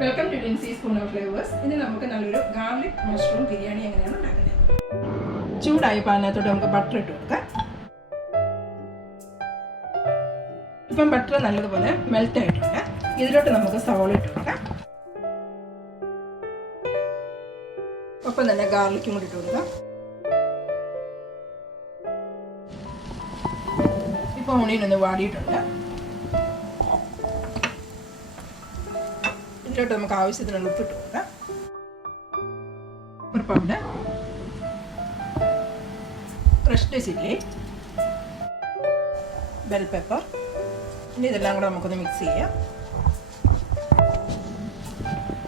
Welcome to Dincy spoon of flavours. ഇനി നമുക്ക് നല്ലൊരു ഗാർലിക് മഷ്റൂം ബിരിയാണി എങ്ങനെയാണ് ഉണ്ടാക്കുന്നത്. ചൂടായ പാനിനകത്തോട്ട് നമുക്ക് ബട്ടർ ഇട്ട് കൊടുക്കാം. ഇപ്പം ബട്ടർ നല്ലതുപോലെ മെൽറ്റ് ആയിട്ടുണ്ട്. ഇതിലോട്ട് നമുക്ക് സവോള ഇട്ട് കൊടുക്കാം. ഒപ്പം തന്നെ ഗാർലിക്കും കൂടി ഇട്ട് കൊടുക്കാം. ഇപ്പം ഓണിയൻ ഒന്ന് വാടിയിട്ടുണ്ട്. ഇതിലോട്ട് നമുക്ക് ആവശ്യത്തിനുള്ള ഉപ്പിട്ട് കൊടുക്കാം. ഒരു powder, crushed chilli, bell pepper. ഇനി ഇതെല്ലാം കൂടെ നമുക്കൊന്ന് മിക്സ് ചെയ്യാം.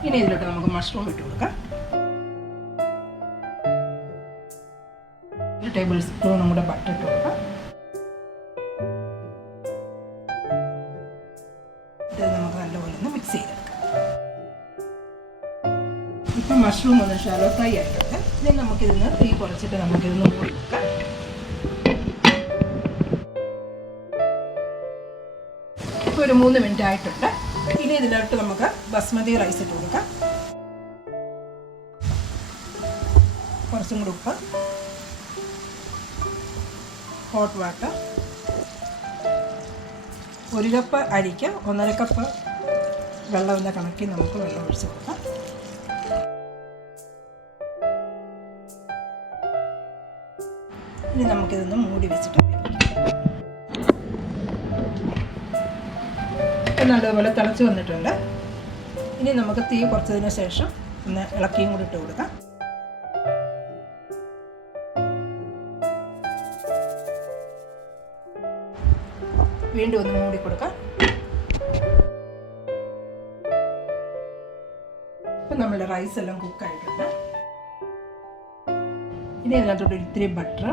ഇനി ഇതിലോട്ട് നമുക്ക് മഷ്റൂം ഇട്ട് കൊടുക്കാം. ഒരു ടേബിൾ സ്പൂണും കൂടെ ബട്ടർ ഇട്ട് കൊടുക്കാം. ഇത് നമുക്ക് നല്ലപോലെ ഒന്ന് മിക്സ് ചെയ്തെടുക്കാം. ഇപ്പം മഷ്റൂം ഒന്ന് ഷാലോ ഫ്രൈ ആയിട്ടുണ്ട്. ഇനി നമുക്കിതിന്ന് തീ കുറച്ചിട്ട് നമുക്കിതൊന്ന് മൂടി വെക്കാം. ഇപ്പോൾ ഒരു 3 മിനിറ്റ് ആയിട്ടുണ്ട്. ഇനി ഇതിലോട്ട് നമുക്ക് ബസ്മതി റൈസ് ഇട്ട് കൊടുക്കാം. കുറച്ചും കൂടി ഉപ്പ്, ഹോട്ട് വാട്ടർ. 1 കപ്പ് അരിക്ക് 1.5 കപ്പ് വെള്ളം എന്ന കണക്കിൽ നമുക്ക് വെള്ളം ഒഴിച്ച് കൊടുക്കാം. ഇനി നമുക്കിതൊന്ന് മൂടി വെച്ചിട്ട് നല്ലതുപോലെ തിളച്ച് വന്നിട്ടുണ്ട്. ഇനി നമുക്ക് തീ കുറച്ചതിന് ശേഷം ഒന്ന് ഇളക്കിയും കൂടി ഇട്ട് കൊടുക്കാം. വീണ്ടും ഒന്ന് മൂടി കൊടുക്കാം. ഇപ്പം നമ്മുടെ റൈസ് എല്ലാം കുക്കായിട്ടുണ്ട്. ഇനി അതിനകത്തോട്ട് ഇത്തിരി ബട്ടർ,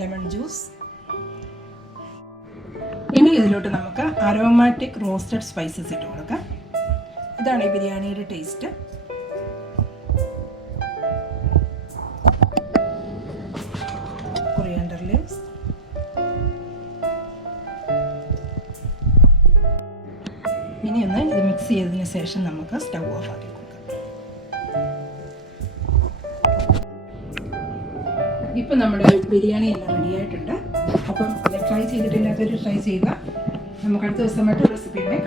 ലെമൺ ജ്യൂസ്. ഇനി ഇതിലോട്ട് നമുക്ക് അരോമാറ്റിക് റോസ്റ്റഡ് സ്പൈസസ് ഇട്ട് കൊടുക്കാം. ഇതാണ് ഈ ബിരിയാണിയുടെ ടേസ്റ്റ്. Coriander leaves. ഇനി ഒന്ന് ഇത് മിക്സ് ചെയ്തതിന് ശേഷം നമുക്ക് സ്റ്റൗ ഓഫ് ആക്കി കൊടുക്കാം. ഇപ്പം നമ്മുടെ ബിരിയാണി എല്ലാം റെഡി ആയിട്ടുണ്ട്. അപ്പം ട്രൈ ചെയ്തിട്ടില്ലാത്തവർ ട്രൈ ചെയ്യുക. നമുക്ക് അടുത്ത ദിവസമായിട്ട് റെസിപ്പിയുമായി